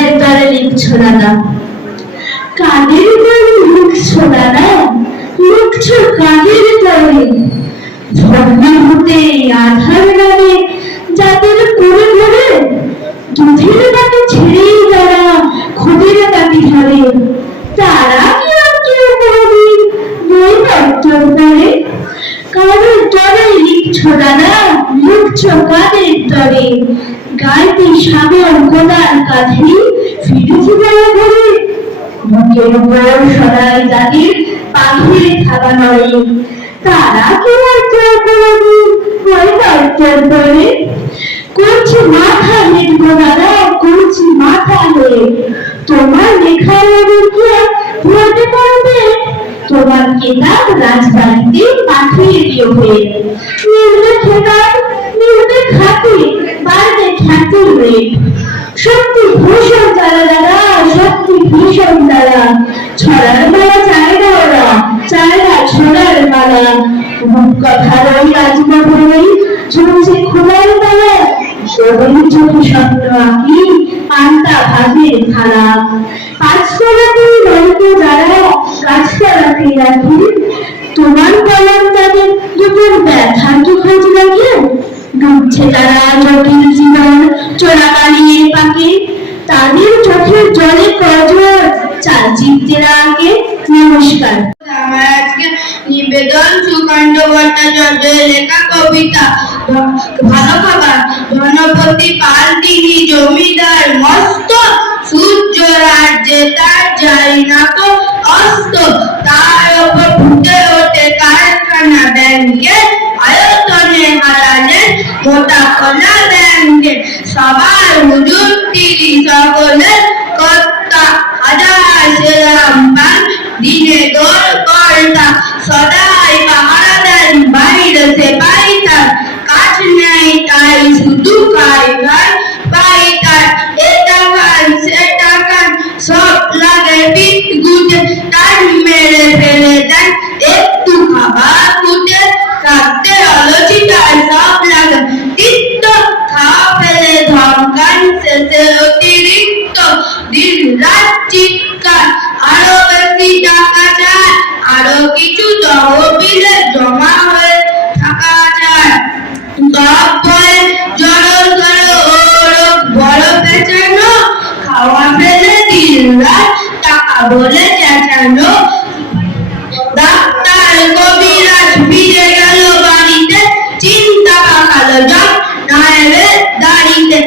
কাদের তরে লিখছো দাদা? কাদের তরে লিখছো দাদা? লিখছো কাদের তরে? ভগ্নভূতে আধার নামে যাদের করে ঘরে, দুধের বাটি ছেড়েই তারা খুদের বাটি ধরে, তারা কি আর কেউ কোনদিন বই দপ্তর করে? কাদের তরে লিখছো দাদা? লিখছো কাদের তরে? গাইতে সাগর গোদার কাঁধে ফিরেছি বেলা ঘরে, বুকের উপর সদাই যাদের পাখির থাকা নড়ে, তারা কি আর কেউ কোনদিন বই দপ্তর করে? করছি মাথা হেট গো দাদা, করছি মাথা হেট, তোমার লেখার অবজ্ঞা হতে পারবে? তোমার কেতাব রাজবাড়িতে পাঠিয়ে দিও হে, নির্বে খেতাব নির্বে খাতি বাড়বে খ্যাতির রেট। সত্যি ভীষণ তারা দাদা, সত্যি ভীষণ তারা, ছড়ার মালা চায় না ওরা, চায় না ছড়ার মালা। রূপকথার ওই রাজমহলে চলছে খোলার বেলা, সবই চোখে স্বপ্ন আঁকি পান্তা ভাতের থালা। পাঁচতলাতে নয়তো যারা গাছতলাতে রাখি, তোমার কলম তাদের দুপুর ব্যথার দুঃখ লাগে। ডুবছে তারা জটিল জীবন চোরাকালির পাকে, তাদের চোখের জলে কজর চালচিত্রের আগে। নমস্কার। আমার আজকে নিবেদন সুকান্ত ভট্টাচার্যের লেখা কবিতা ভালো খাবার। ধনপতি পাল তিনি জমিদার মস্ত, সূর্য রাজ্যে তার যাই না তো অস্ত। তার ওপর ফুটে ওঠে কারখানা ব্যাংকে, আয়তনে হারালেন মোটা খোলা ব্যাংকে। সবার হুজুর তিনি সকলের কর্তা, হাজার সেরাম পান দিনে দোর কর্তা। সদাই পাহারা দেন বাইরে সে পাইতার, কাজ নেই তাই শুধু খাই খাই পাইতার। এটা খান সেটা খান সব লাগে পিঠ গুটে, তার মেরে ফেলে দেন একটু খাবার কুটে। থাকতে অলচিতার সব লাগে তিক্ত, খাওয়া ফেলে ধমকান শেষে অতিরিক্ত। দিন রাত চিৎকার, আরো বেশি টাকা চায়, আরো কিছু তহবিলে জমা হয়ে থাকা যায়। সব ভয়ে জড়ো ধরো ওর বড় পেঁচানো, খাওয়া ফেলে দিন রাত টাকা বলে চেঁচানো। ডাক্তার কবিরাজ ফিরে গেল বাড়িতে, চিন্তা পাকালো জট নায়েবের দাড়িতে।